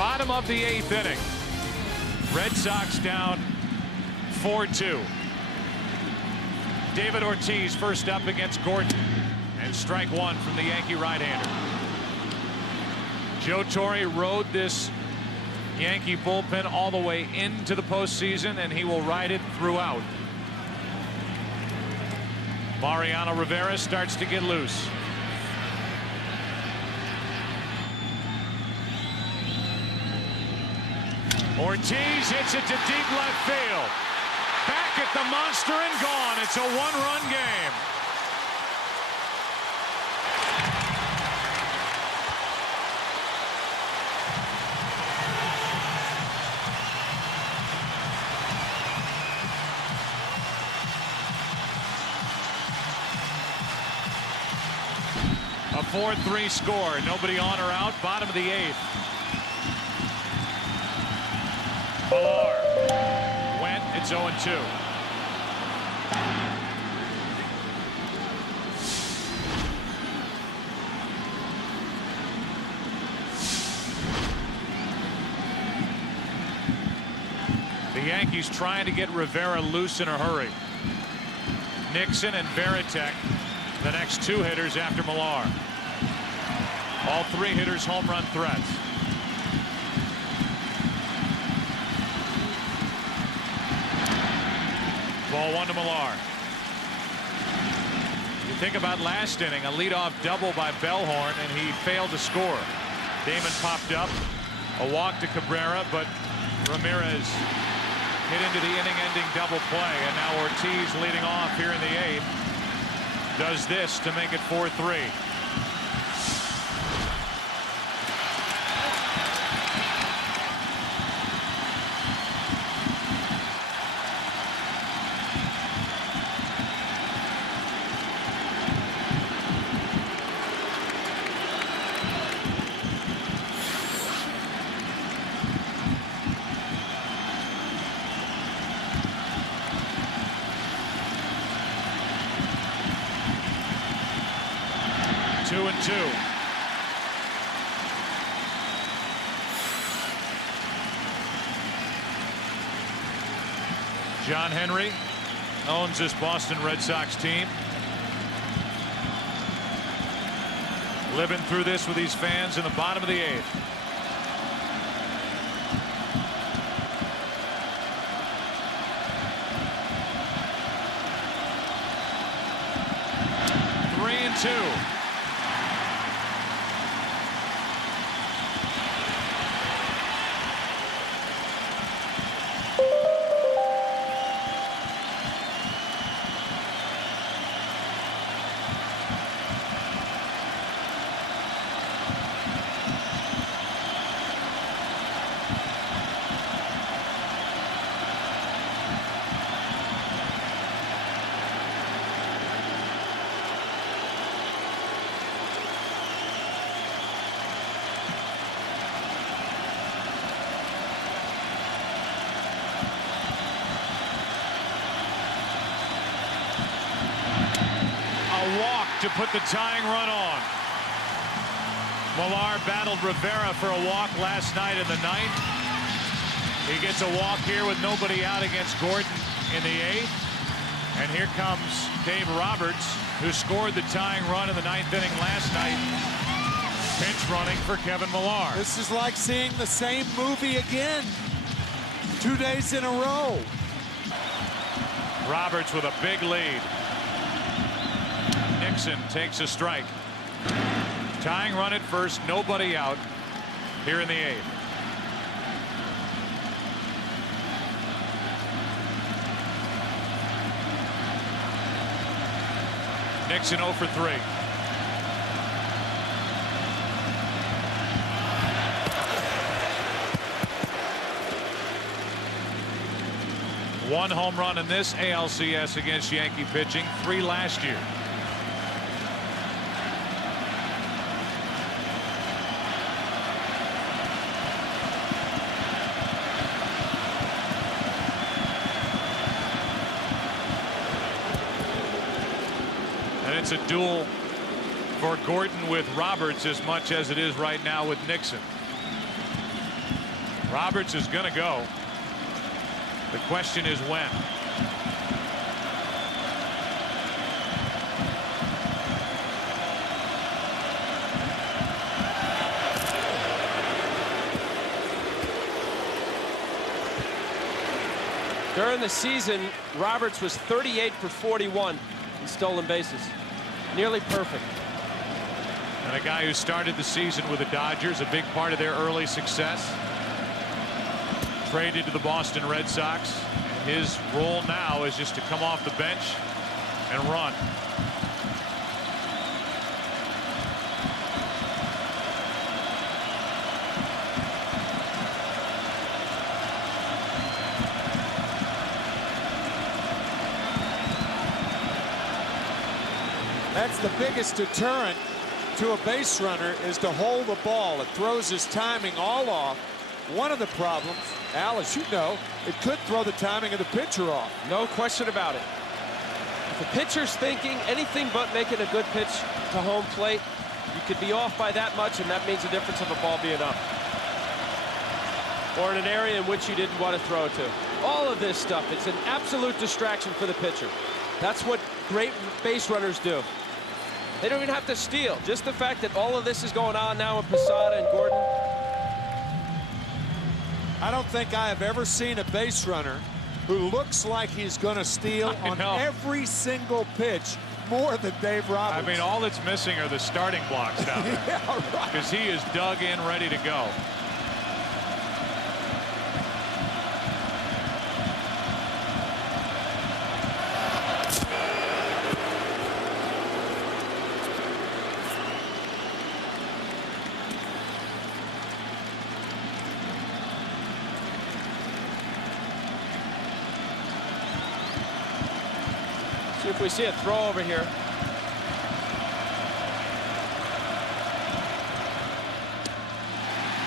Bottom of the 8th inning. Red Sox down 4-2. David Ortiz first up against Gordon. And strike one from the Yankee right-hander. Joe Torre rode this Yankee bullpen all the way into the postseason, and he will ride it throughout. Mariano Rivera starts to get loose. Ortiz hits it to deep left field. Back at the monster and gone. It's a one-run game. A 4-3 score. Nobody on or out. Bottom of the 8th. Millar went. It's 0-2. The Yankees trying to get Rivera loose in a hurry. Nixon and Varitek, the next two hitters after Millar. All three hitters home run threats. Ball one to Millar. You think about last inning, a leadoff double by Bellhorn, and he failed to score. Damon popped up, a walk to Cabrera, but Ramirez hit into the inning-ending double play, and now Ortiz leading off here in the 8th. Does this to make it 4-3. Two and two. John Henry owns this Boston Red Sox team. Living through this with these fans in the bottom of the 8th. Three and two. To put the tying run on. Millar battled Rivera for a walk last night in the 9th. He gets a walk here with nobody out against Gordon in the 8th. And here comes Dave Roberts, who scored the tying run in the 9th inning last night. Pinch running for Kevin Millar. This is like seeing the same movie again. 2 days in a row. Roberts with a big lead. Nixon takes a strike. Tying run at first, nobody out here in the 8th. Nixon 0 for 3. One home run in this ALCS against Yankee pitching, 3 last year. It's a duel for Gordon with Roberts as much as it is right now with Nixon. Roberts is going to go. The question is when. During the season, Roberts was 38 for 41 in stolen bases. Nearly perfect. And a guy who started the season with the Dodgers, a big part of their early success. Traded to the Boston Red Sox. And his role now is just to come off the bench and run. That's the biggest deterrent to a base runner, is to hold the ball. It throws his timing all off. One of the problems, Al, as you know, it could throw the timing of the pitcher off. No question about it. If the pitcher's thinking anything but making a good pitch to home plate, you could be off by that much, and that means the difference of a ball being up. Or in an area in which you didn't want to throw it to. All of this stuff, it's an absolute distraction for the pitcher. That's what great base runners do. They don't even have to steal. Just the fact that all of this is going on now with Posada and Gordon. I don't think I have ever seen a base runner who looks like he's going to steal on every single pitch more than Dave Roberts. I mean, all that's missing are the starting blocks down there. Yeah, right. Because he is dug in, ready to go. See if we see a throw over here.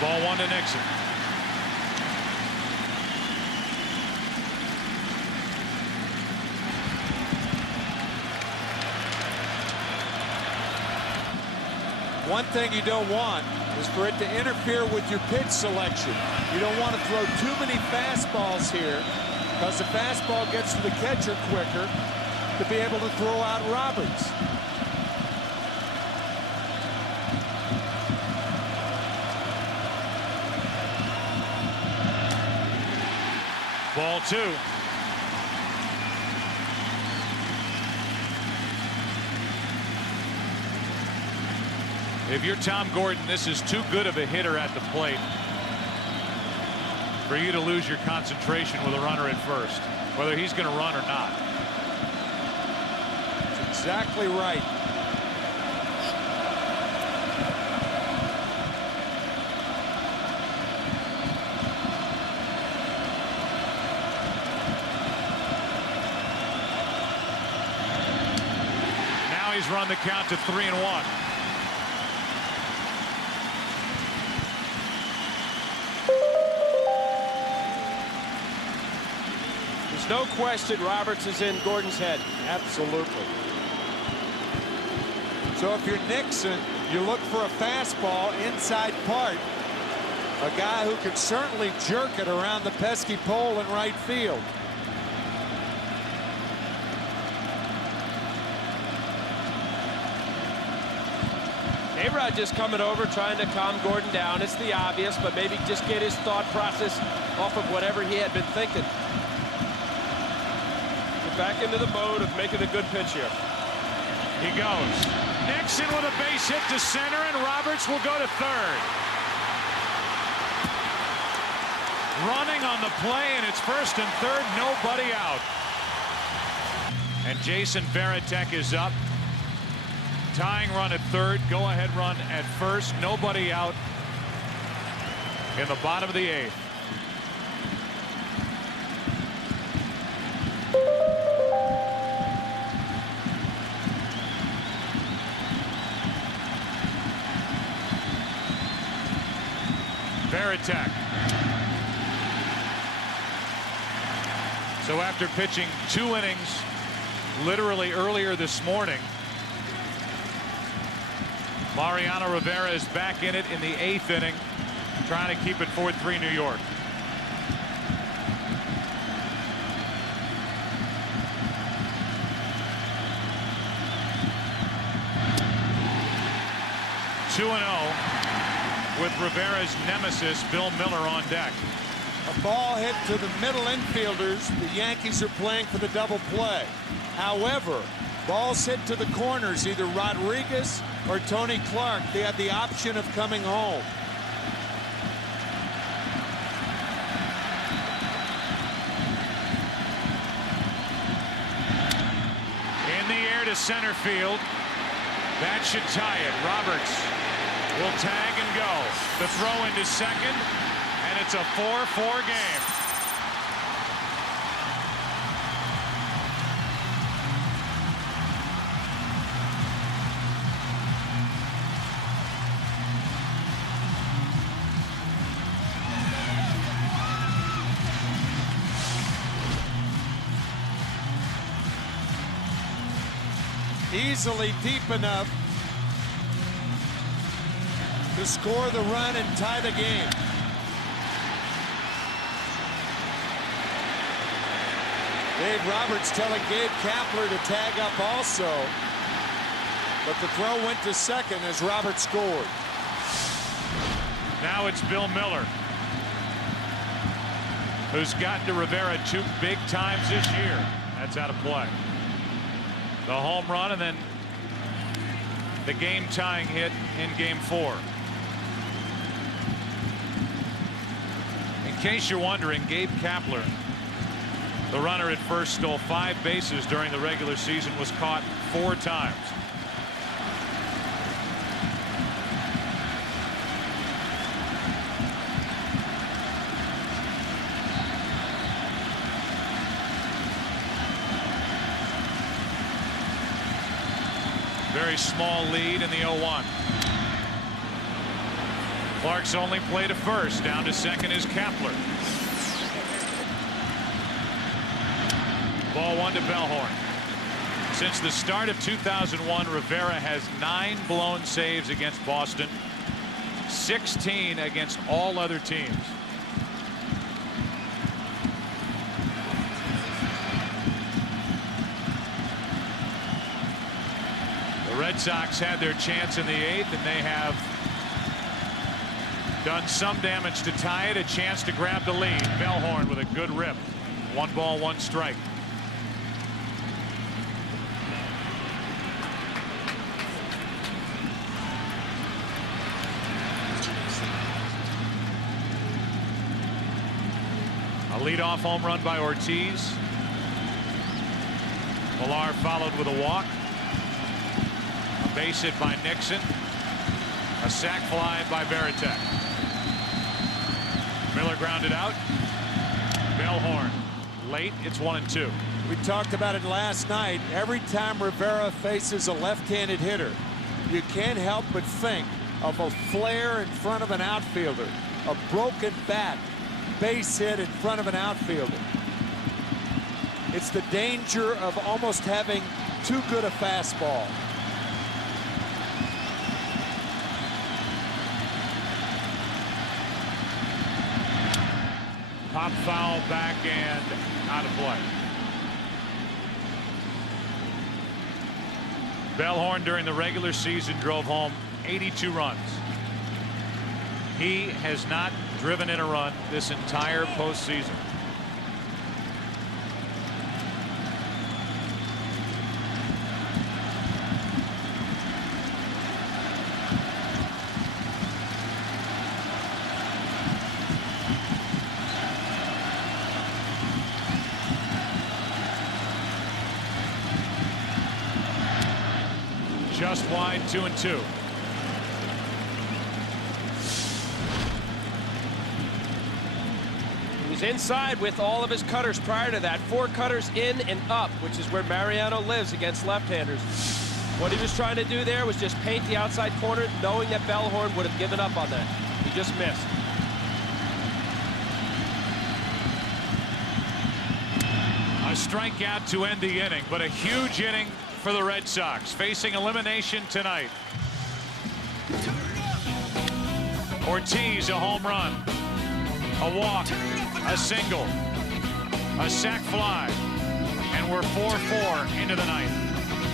Ball one to Nixon. One thing you don't want is for it to interfere with your pitch selection. You don't want to throw too many fastballs here, because the fastball gets to the catcher quicker to be able to throw out Roberts. Ball two. If you're Tom Gordon, this is too good of a hitter at the plate for you to lose your concentration with a runner at first, whether he's going to run or not. That's exactly right. Now he's run the count to 3-1. There's no question Roberts is in Gordon's head. Absolutely. So if you're Nixon, you look for a fastball inside part. A guy who can certainly jerk it around the pesky pole in right field. A-Rod just coming over, trying to calm Gordon down. It's the obvious, but maybe just get his thought process off of whatever he had been thinking. Get back into the mode of making a good pitch here. He goes. Nixon with a base hit to center, and Roberts will go to third. Running on the play, and it's first and third, nobody out. And Jason Varitek is up. Tying run at third, go-ahead run at first, nobody out in the bottom of the eighth. Varitek. So after pitching 2 innings literally earlier this morning, Mariano Rivera is back in it in the 8th inning. trying to keep it 4-3 New York. Two and 0 with Rivera's nemesis Bill Miller on deck. A ball hit to the middle infielders. The Yankees are playing for the double play. However, balls hit to the corners, either Rodriguez or Tony Clark. They have the option of coming home. In the air to center field. That should tie it. Roberts will tag and go. The throw into second, and it's a 4-4 game. Easily deep enough to score the run and tie the game. Dave Roberts telling Gabe Kapler to tag up also, but the throw went to second as Roberts scored. Now it's Bill Miller, who's gotten to Rivera 2 big times this year. That's out of play. The home run and then the game-tying hit in Game 4. In case you're wondering, Gabe Kapler, the runner at first, stole 5 bases during the regular season, was caught 4 times. Very small lead in the 0-1. Clark's only play to first. Down to second is Kapler. Ball 1 to Bellhorn. Since the start of 2001, Rivera has 9 blown saves against Boston, 16 against all other teams. The Red Sox had their chance in the 8th, and they have done some damage to tie it. A chance to grab the lead. Bellhorn with a good rip. 1 ball, 1 strike. A leadoff home run by Ortiz. Millar followed with a walk. A base hit by Nixon. A sac fly by Varitek. Miller grounded out. Bellhorn late. It's 1-2. We talked about it last night. Every time Rivera faces a left-handed hitter, you can't help but think of a flare in front of an outfielder, a broken bat, base hit in front of an outfielder. It's the danger of almost having too good a fastball. Pop foul back and out of play. Bellhorn during the regular season drove home 82 runs. He has not driven in a run this entire postseason. Just wide, 2-2. He was inside with all of his cutters prior to that. 4 cutters in and up, which is where Mariano lives against left-handers. What he was trying to do there was just paint the outside corner, knowing that Bellhorn would have given up on that. He just missed. A strikeout to end the inning, but a huge inning for the Red Sox, facing elimination tonight. Ortiz, a home run, a walk, a single, a sac fly, and we're 4-4 into the ninth.